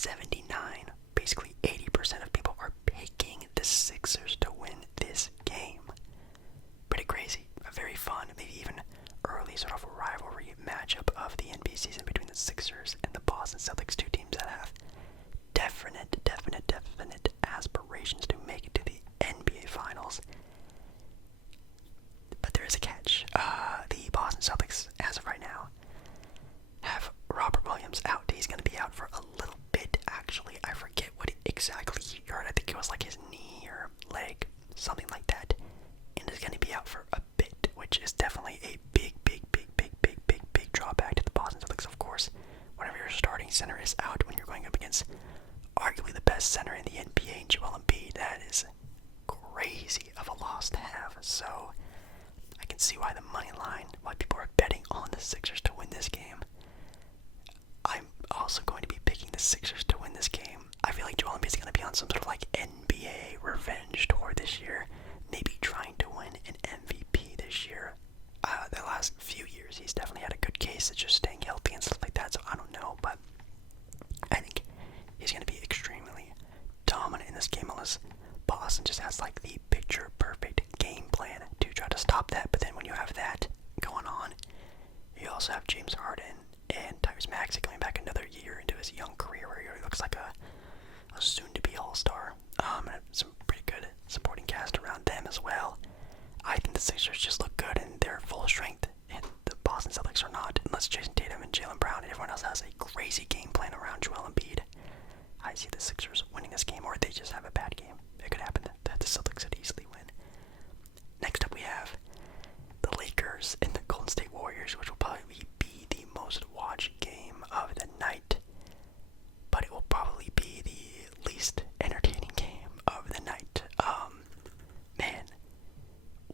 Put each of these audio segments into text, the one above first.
79, basically 80% of people are picking the Sixers to win this game. Pretty crazy. A very fun, maybe even early sort of rivalry matchup of the NBA season between the Sixers and the Boston Celtics, two teams that have definite aspirations to make it to the NBA Finals. But there is a catch. The Boston Celtics, as of right now, have Robert Williams out. He's going to be out for a little bit, actually. I forget what exactly he hurt. I think it was like his knee or leg, something like that. And is going to be out for a bit, which is definitely a big drawback to the Boston Celtics, of course. Whenever your starting center is out, when you're going up against arguably the best center in the NBA, Joel Embiid, that is crazy of a loss to have. So I can see why the money line, why people are betting on the Sixers to win this game. I'm also going to be picking the Sixers to win this game. I feel like Joel Embiid is going to be on some sort of like NBA revenge tour this year, maybe trying to win an MVP this year. The last few years, he's definitely had a good case of just staying healthy and stuff like that, so I don't know, but I think he's going to be extremely dominant in this game unless Boston just has like the picture-perfect game plan to try to stop that. But then when you have that going on, you also have James Harden and Tyrese Maxey coming back another year into his young career where he looks like a soon-to-be all-star. And some pretty good supporting cast around them as well. I think the Sixers just look good and they're full of strength, and the Boston Celtics are not, unless Jason Tatum and Jaylen Brown and everyone else has a crazy game plan around Joel Embiid. I see the Sixers winning this game, or they just have a bad game. It could happen that the Celtics could easily win. Next up we have the Lakers and the Golden State Warriors, which will probably be the most watched game of the night, but it will probably be the least entertaining game of the night. Man,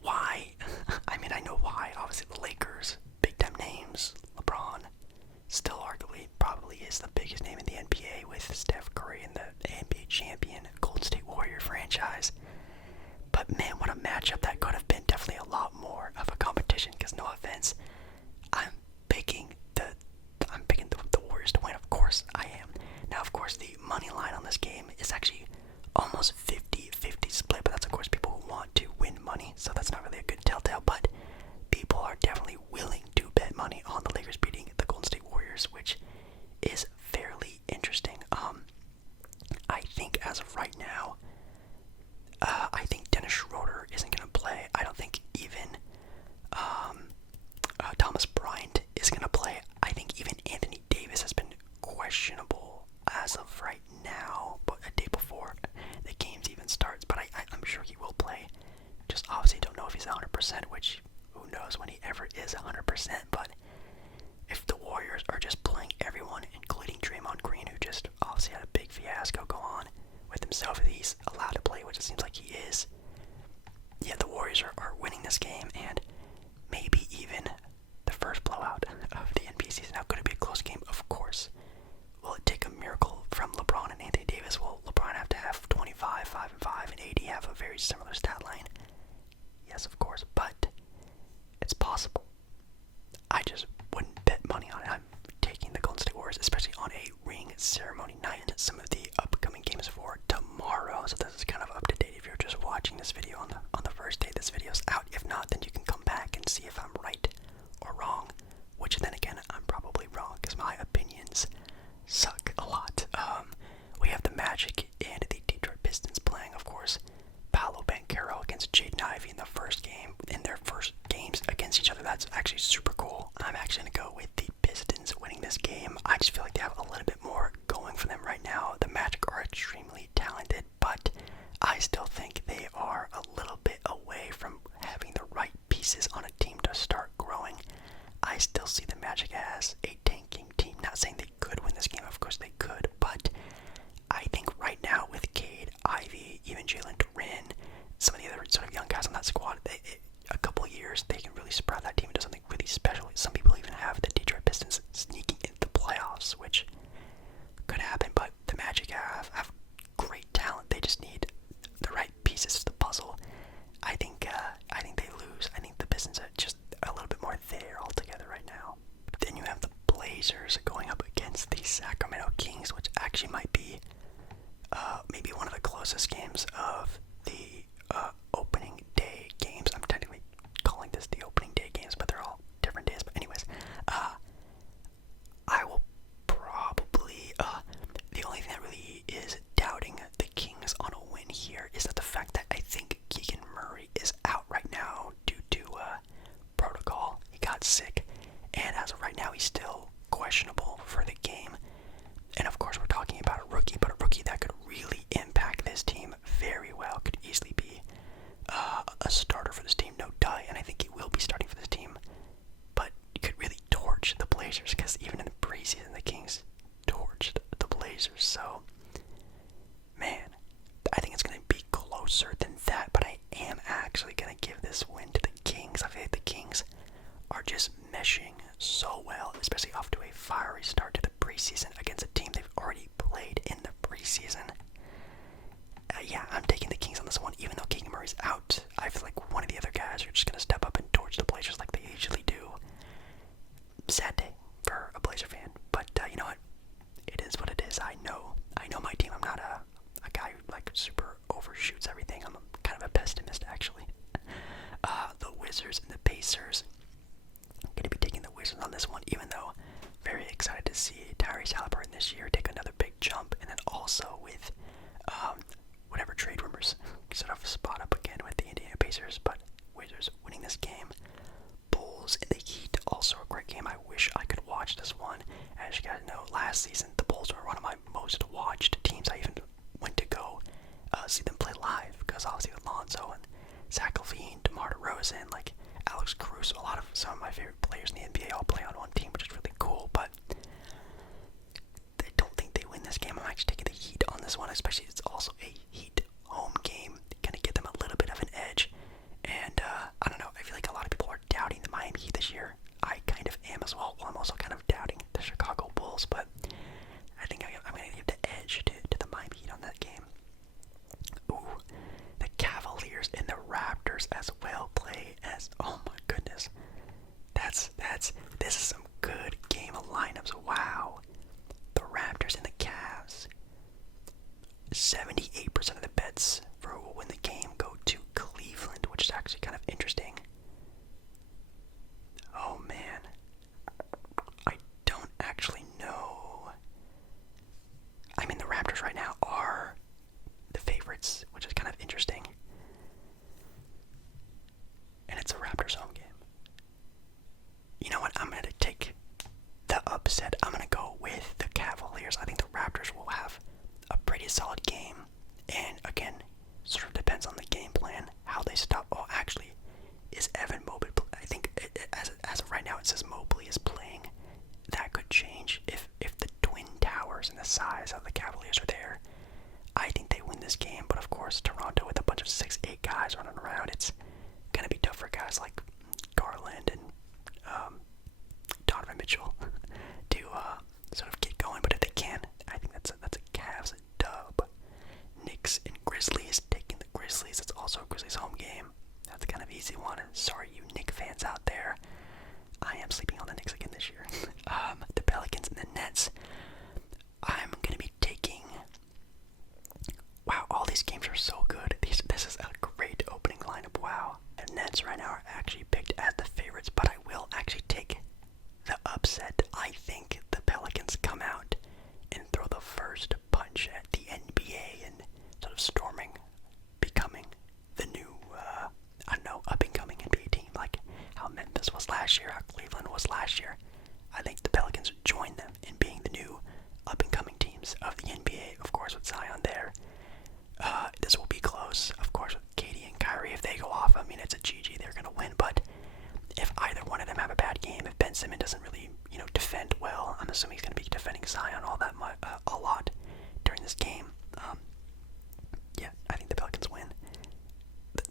why? I mean, I know why. Obviously, the Lakers, big time names. LeBron, still arguably, probably is the biggest name in the NBA with Steph Curry and the NBA champion Golden State Warrior franchise. But man, what a matchup that could have been. Definitely a lot more of a competition. Because no offense, I'm picking the Warriors to win. Of course, I am. Now, of course, the money line on this game is actually almost 50-50 split, but that's of course people who want to win money, so that's not really a good telltale, but people are definitely willing to bet money on the Lakers beating the Golden State Warriors, which is fairly interesting. I think as of right now, I think Dennis Schroeder isn't going to play. I don't think even Thomas Bryant is going to play. I think even Anthony Davis has been questionable as of right now, but a day before the games even starts, but I'm sure he will play. Just obviously don't know if he's 100%, which who knows when he ever is 100%, but if the Warriors are just playing everyone, including Draymond Green, who just obviously had a big fiasco go on with himself, if he's allowed to play, which it seems like he is, yeah, the Warriors are winning this game, and maybe even the first blowout of the NBA season. Now, could it be a close game? Of course. Will it take a miracle from LeBron and Anthony Davis? Will LeBron have to have 25, 5 and 5, and AD have a very similar stat line? Yes, of course, but it's possible. I just wouldn't bet money on it. I'm taking the Golden State Warriors, especially on a ring ceremony night. Some of the upcoming games for tomorrow, so this is kind of up to date if you're just watching this video on the first day this video's out. If not, then you can come back and see if I'm right or wrong, which then again, I'm probably wrong because my opinions suck a lot. We have the Magic and the Detroit Pistons playing, of course, Paolo Banchero against Jaden Ivey in the first game, in their first games against each other. That's actually super cool. I'm actually going to go with the Pistons winning this game. I just feel like they have a little bit more going for them right now. The Magic are extremely talented, but I still think they are a little bit away from having the right pieces on a team to start growing. I still see the Magic as a tanking team. Not saying they could win this game, of course they could, but I think right now with Cade, Ivy, even Jalen Duren, some of the other sort of young guys on that squad, a couple years they can really sprout that team into something really special. Some people even have the Detroit Pistons sneaking into the playoffs, which could happen, but the Magic have great just meshing so well, especially off to a fiery start to the preseason against a team they've already played in the preseason. Yeah, I'm taking the Kings on this one, even though Keegan Murray's out. I feel like one of the other guys are just going to step up and torch the Blazers like they usually do. Sad day for a Blazer fan, but you know what? It is what it is. I know my team. I'm not a guy who like super overshoots everything. I'm kind of a pessimist, actually. The Wizards and the Pacers. I'm going to be taking the Wizards on this one, even though very excited to see Tyrese Haliburton this year take another big jump, and then also with whatever trade rumors sort of spot up again with the Indiana Pacers, but Wizards winning this game. Bulls and the Heat, also a great game. I wish I could watch this one. As you guys know, last season the Bulls were one of my most watched teams. I even went to go see them play live because obviously with Lonzo and Zach LaVine, DeMar DeRozan, like Alex Caruso, some of my favorite players in the NBA all play on one team, which is really cool. But I don't think they win this game. I'm actually taking the Heat on this one, especially it's also a Heat home game. Gonna give them a little bit of an edge. And I don't know, I feel like a lot of people are doubting the Miami Heat this year. I kind of am as well. Well, I'm also kind of doubting the Chicago Bulls, but I think I'm going to give the edge to the Miami Heat on that game. Ooh, the Cavaliers and the Raptors as well play as, oh my goodness. This is some good game of lineups. Wow. The Raptors and the Cavs. 78% of the bets for who will win the game go to Cleveland, which is actually kind of interesting. Oh man, I don't actually know. I mean, the Raptors right now are the favorites, which is kind of interesting. And it's a Raptors home game. You know what? I'm going to take the upset. I'm going to go with the Cavaliers. I think the Raptors will have a pretty solid game. And again, sort of depends on the game plan, how they stop. Oh, actually, is Evan Mobley? I think as of right now, it says Mobley is playing. That could change if the twin towers and the size of the Cavaliers are there. I think they win this game, but of course, Toronto with a bunch of 6'8" guys running around, it's gonna be tough for guys like Garland and Donovan Mitchell to sort of get going. But if they can, I think that's a Cavs dub. Knicks and Grizzlies, taking the Grizzlies. It's also a Grizzlies home game. That's kind of easy one. Sorry, you Knicks fans out there. I am sleeping on the Knicks again this year. The Pelicans and the Nets. I'm gonna be taking. Wow, all these games are so good. This is a great opening lineup. Wow, the Nets right now are actually picked as the favorites, but I will actually take the upset. I think the Pelicans come out and throw the first punch at the NBA and sort of storming, becoming the new, up-and-coming NBA team, like how Memphis was last year, how Cleveland was last year. I think the Pelicans join them in being the new up-and-coming teams of the NBA, of course, with Zion there. This will be close, of course, with KD and Kyrie. If they go off, I mean, it's a GG, they're going to win, but if either one of them have a bad game, if Ben Simmons doesn't really, defend well, I'm assuming he's going to be defending Zion a lot during this game. Yeah, I think the Pelicans win.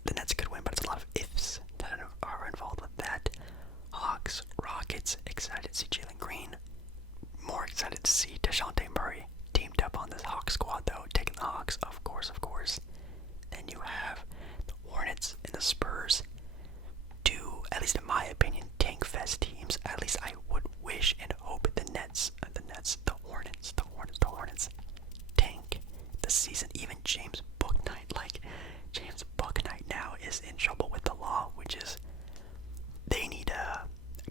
The Nets could win, but it's a lot of ifs that are involved with that. Hawks, Rockets, excited to see Jalen Green. More excited to see DeJounte Murray teamed up on this Hawks squad, though, taking the Hawks, of course. Then you have the Hornets and the Spurs. Two, at least in my opinion, tank fest teams. At least I would wish and hope the Hornets tank the season. Even James Bouknight now is in trouble with the law, which is they need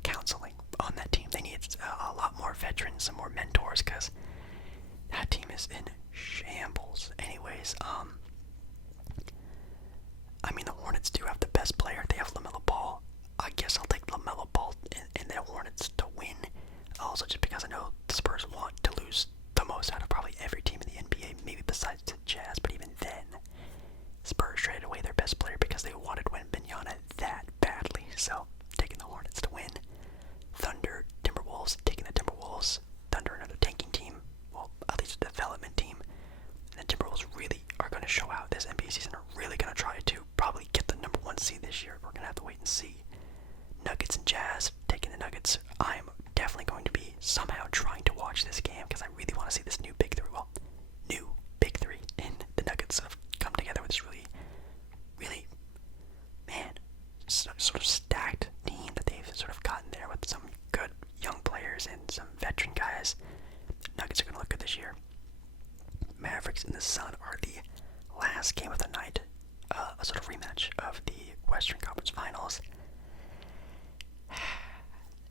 counseling on that team. They need a lot more veterans, some more mentors, because that team is in shambles. Anyways, I mean, the Hornets do have the best player. They have LaMelo Ball. I guess I'll take LaMelo Ball and the Hornets to win. Also, just because I know the Spurs want to lose the most out of probably every team in the NBA, maybe besides the Jazz, but even then, Spurs traded away their best player because they wanted Wembanyama that badly. So, taking the Hornets to win. Thunder, Timberwolves, taking the Timberwolves. Thunder, another tanking team. Well, at least a development team. And the Timberwolves really are going to show out this NBA season. Are really going to try to probably get the number 1 seed this year. We're going to have to wait and see. Nuggets and Jazz taking veteran guys. Nuggets are going to look good this year. Mavericks and the Sun are the last game of the night, a sort of rematch of the Western Conference Finals.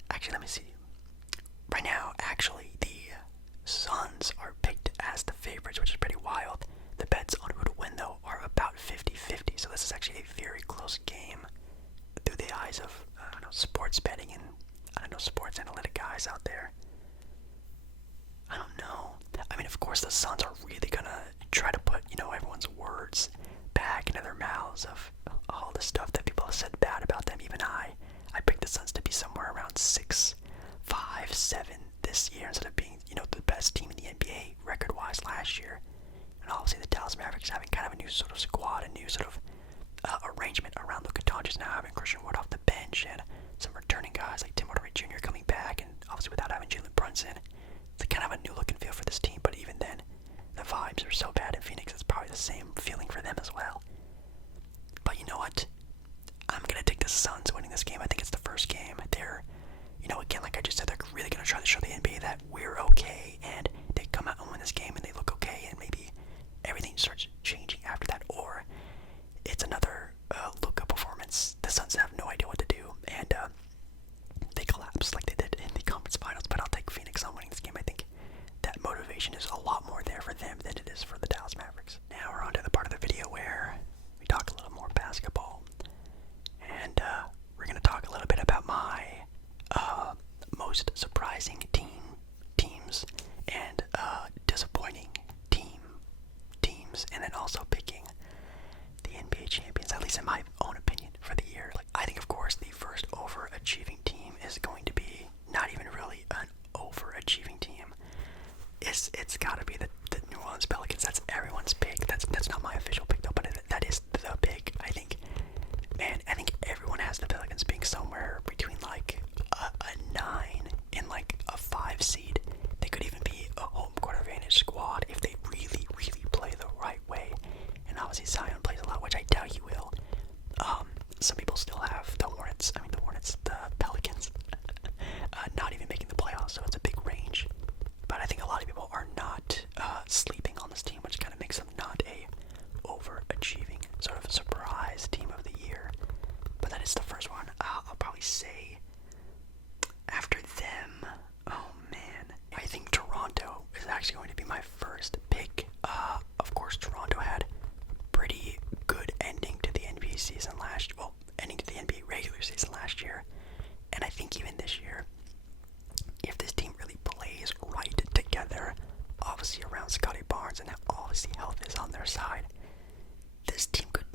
Actually, let me see. Right now, actually, the Suns are picked as the favorites, which is pretty wild. The bets on who to win, though, are about 50-50, so this is actually a very close game through the eyes of, sports betting and, sports analytic guys out there. I don't know. I mean, of course, the Suns are really gonna try to put, everyone's words back into their mouths of all the stuff that people have said bad about them. Even I picked the Suns to be somewhere around 6, 5, 7 this year instead of being, the best team in the NBA record-wise last year. And obviously the Dallas Mavericks having kind of a new sort of squad, a new sort of arrangement around Luka Doncic now having Christian Wood off the bench and some returning guys like Tim Hardaway Jr. coming back, and obviously without having Jalen Brunson. It's kind of a new look and feel for this team, but even then, the vibes are so bad in Phoenix, it's probably the same feeling for them as well. But you know what? I'm going to take the Suns winning this game. I think it's the first game. They're, again, like I just said, they're really going to try to show the NBA that we're okay, and they come out and win this game and they look okay, and maybe everything starts changing after that, or it's another Luka performance. The Suns have no idea what to do, and they collapse like they did in the conference finals, but I'll take Phoenix on winning this game. I think that motivation is a lot more there for them than it is for the Dallas Mavericks. Now we're on to the part of the video where we talk a little more basketball, and we're going to talk a little bit about my most surprising teams and disappointing teams, and then also picking the NBA champions, at least in my own opinion, for the year. Like, I think, of course, the first overachieving team is going to be not even really an overachieving team. It's got to be the New Orleans Pelicans. That's everyone's pick. That's not my official pick though, but that is the pick. I think everyone has the Pelicans being somewhere between like a 9 and like a 5 seed. They could even be a home court advantage squad if they really, really play the right way. And obviously Zion plays a lot, which I doubt he will. Some people still have the Pelicans, not even making the playoffs, so it's a big range. But I think a lot of people are not sleeping on this team, which kind of makes them not a overachieving sort of surprise team of the year. But that is the first one. I'll probably say after them, oh man, I think Toronto is actually going to be my first pick. Of course, Toronto had a pretty good ending to the NBA season ending to the NBA regular season last year. And I think even this year, if this team really plays right together, obviously around Scotty Barnes, and obviously health is on their side, this team could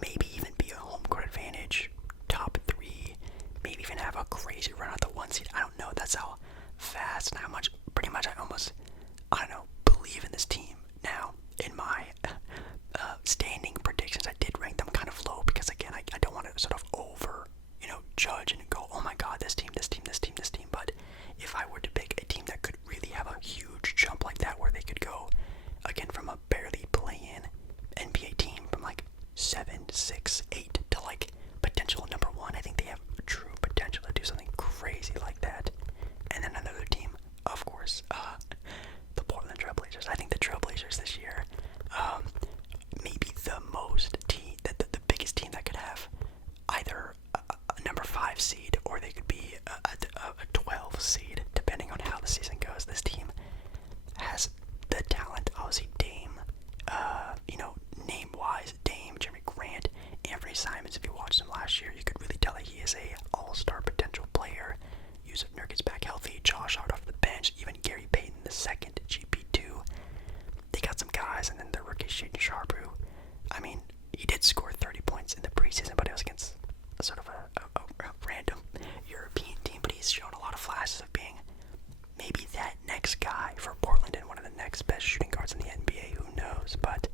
maybe even be a home court advantage, top 3, maybe even have a crazy run at the 1 seed. I don't know. That's how fast and how much, pretty much I almost, believe in this team. Now, in my standing predictions, I did rank them kind of low because, again, I don't want to sort of judge and go, oh my god, this team. But if I were to pick a team that could really have a huge jump like that, where they could go, again, from a barely play-in NBA team from like 7, 6, 8 to like potential number 1, I think they have true potential to do something crazy like that. And then another team, of course, the Portland Trailblazers. I think the Trailblazers this year, maybe the biggest team that could have either a number 5 seed, or they could be a 12 seed, depending on how the season goes. This team has the talent, obviously Dame, name-wise, Dame, Jeremy Grant, Anthony Simons. If you watched him last year, you could really tell that he is a all-star potential player. Yusuf Nurkic's back healthy, Josh Hart off the bench, even Gary Payton the second, GP2. They got some guys, and then the rookie Shaedon Sharp, who, he did score 30 points in the preseason, but it was against sort of a random European team. But he's shown a lot of flashes of being maybe that next guy for Portland and one of the next best shooting guards in the NBA. Who knows? But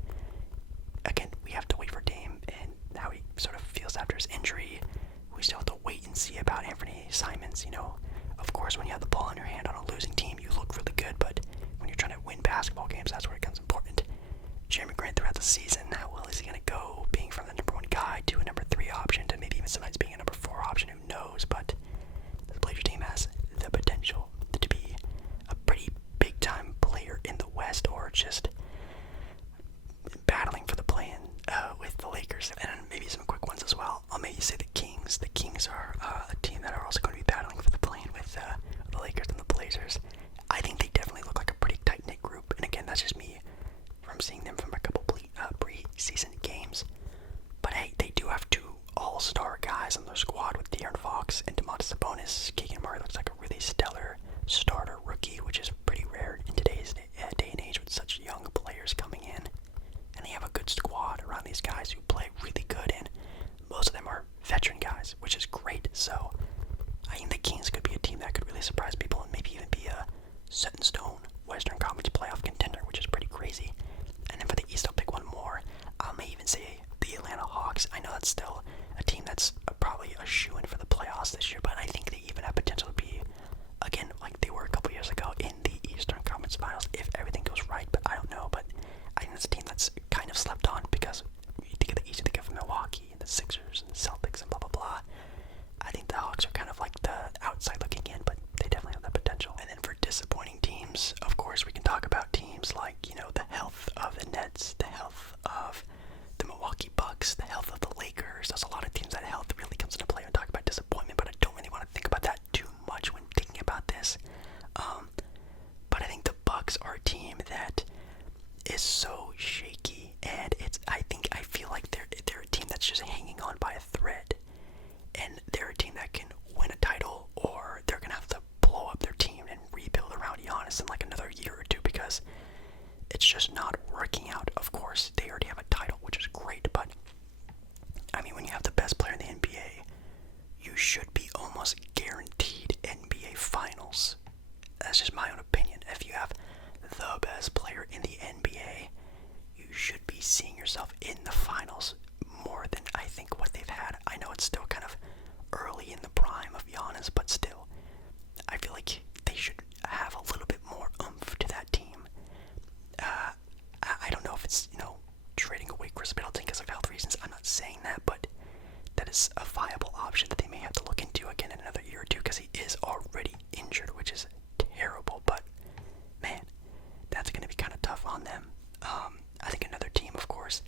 again, we have to wait for Dame and how he sort of feels after his injury. We still have to wait and see about Anthony Simons. Of course, when you have the ball in your hand on a losing team, you look really good. But when you're trying to win basketball games, that's where it becomes important. Jeremy Grant throughout the season, how well is he going to go? Being from the number 1 guy to a number 3 option to maybe even sometimes being a number 4 option, who knows? But the Blazer team has the potential to be Bucks are a team that is so shaky, and I feel like they're a team that's just hanging on by a thread, and they're a team that can win a title, or they're gonna have to blow up their team and rebuild around Giannis in like another year or two because it's just not working out. Of course, they already have a title, which is great, but I mean, when you have the best player in the NBA, you should be almost guaranteed NBA Finals. That's just my own opinion. If you have the best player in the NBA, you should be seeing yourself in the finals more than I think what they've had. I know it's still kind of early in the prime of Giannis, but still, I feel like they should have a little bit more oomph to that team. I don't know if it's, trading away Chris Middleton because of health reasons. I'm not saying that, but that is a viable option that they may have to look into again in another year or two because he is already injured, which is terrible. But man, that's going to be kind of tough on them. I think another team, of course,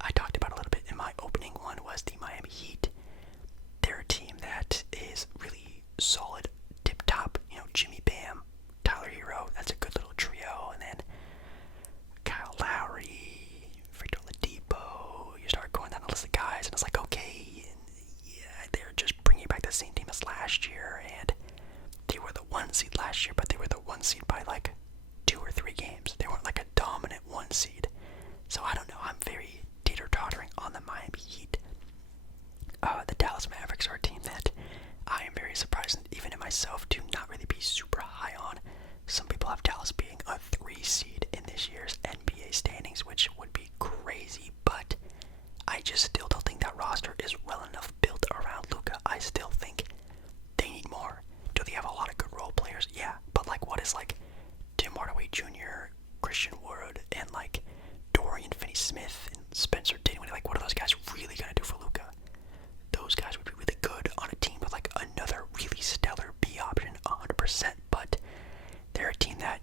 I talked about a little bit in my opening one, was the Miami Heat. They're a team that is really solid, tip top. Jimmy Bam, Tyler Hero, that's a good little trio, and then Kyle Lowry, Victor Oladipo. You start going down the list of guys, and it's like, okay, yeah, they're just bringing back the same team as last year, and they were the 1 seed last year, but they were the 1 seed by like 2 or 3 games. They weren't like a dominant 1 seed. So I don't know. I'm very teeter-tottering on the Miami Heat. The Dallas Mavericks are a team that I am very surprised, even in myself, to not really be super high on. Some people have Dallas being a 3 seed in this year's NBA standings, which would be crazy, but I just still don't think that roster is well enough built around Luka. I still think they need more. Do they have a lot of good role players? Yeah, but like, what is like Tim Hardaway Jr., Christian Wood, and like Dorian Finney-Smith and Spencer Dinwiddie? Like, what are those guys really gonna do for Luka? Those guys would be really good on a team with like another really stellar B option, 100%. But they're a team that,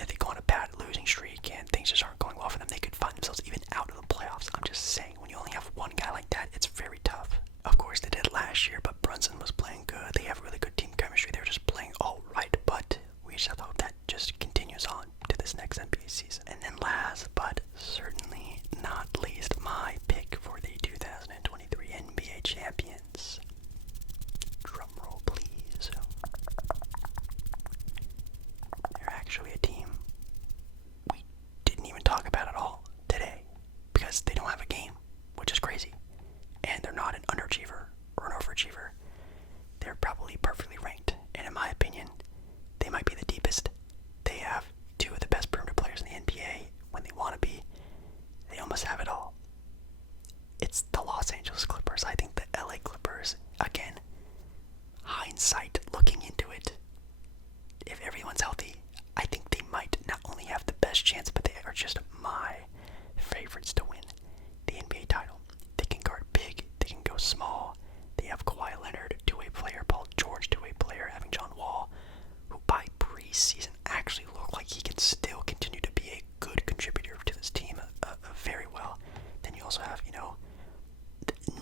if they go on a bad losing streak and things just aren't going well for them, they could find themselves even out of the playoffs. I'm just saying, when you only have one guy like that, it's very tough. Of course, they did last year, but Brunson was playing good. They have really good team chemistry. They were just playing all right, but we just have to hope that just continues on to this next NBA season. And then last, but certainly not least, my pick for the 2023 NBA champions. Drum roll, please. They're actually a team we didn't even talk about at all today because they don't have a game, which is crazy. And they're not an underachiever or an overachiever. They're probably perfectly ranked. And in my opinion, they might be the deepest. They have 2 of the best perimeter players in the NBA when they want to be. They almost have it all. It's the Los Angeles Clippers. I think the LA Clippers, again, hindsight, looking into it, if everyone's healthy, I think they might not only have the best chance, but they are just my favorites to win the NBA title. They can guard big, they can go small. They have Kawhi Leonard, two-way player, Paul George, two-way player, having John Wall, who by preseason actually looked like he can still continue to be a good contributor to this team very well. Then you also have,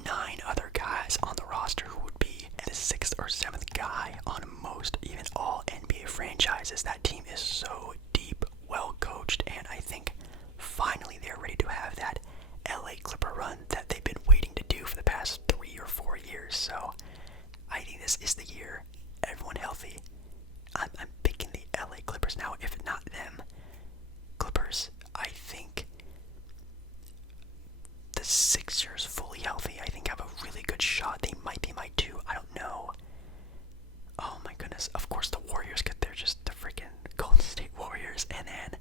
9 other guys on the roster who would be the 6th or 7th guy on most, even all NBA franchises. That team is so deep, well coached, and I think finally they're ready to have that LA Clipper run that they've been waiting to do for the past 3 or 4 years. So I think this is the year. Everyone healthy. I'm picking the LA Clippers now. If not them, Clippers, I think the Sixers fully healthy, I think have a really good shot. They might be my 2. I don't know. Oh my goodness. Of course the Warriors get there, just the freaking Golden State Warriors. And then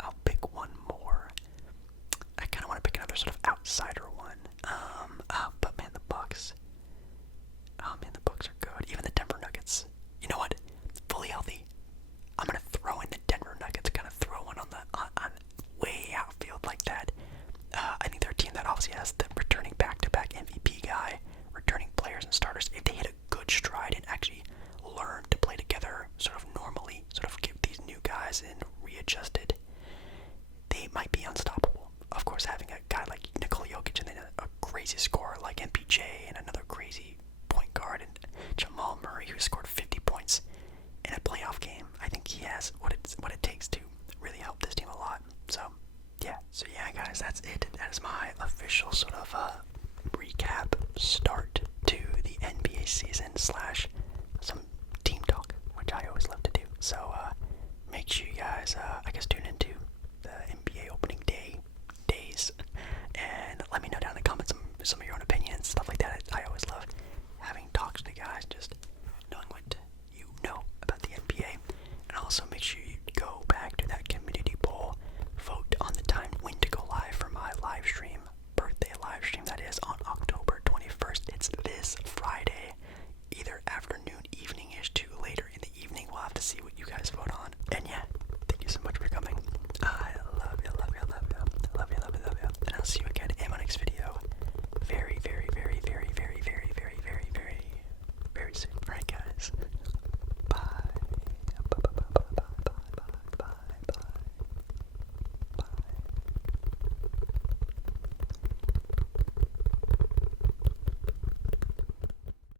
I'll pick one more. I kind of want to pick another sort of outsider one. But man, the Bucks. Oh man, the Bucks are good. Even the Denver Nuggets. You know what? Fully healthy. I'm gonna throw in the Denver Nuggets. Kind of throw one on way outfield like that. I think they're a team that obviously has the returning back-to-back MVP guy, returning players and starters. If they hit a good stride and actually learn to play together sort of normally, sort of give these new guys and readjusted, they might be unstoppable. Of course, having a guy like Nikola Jokic and then a crazy scorer like MPJ and another crazy point guard and Jamal Murray who scored 50 points in a playoff game. I think he has make sure you guys, I guess, tune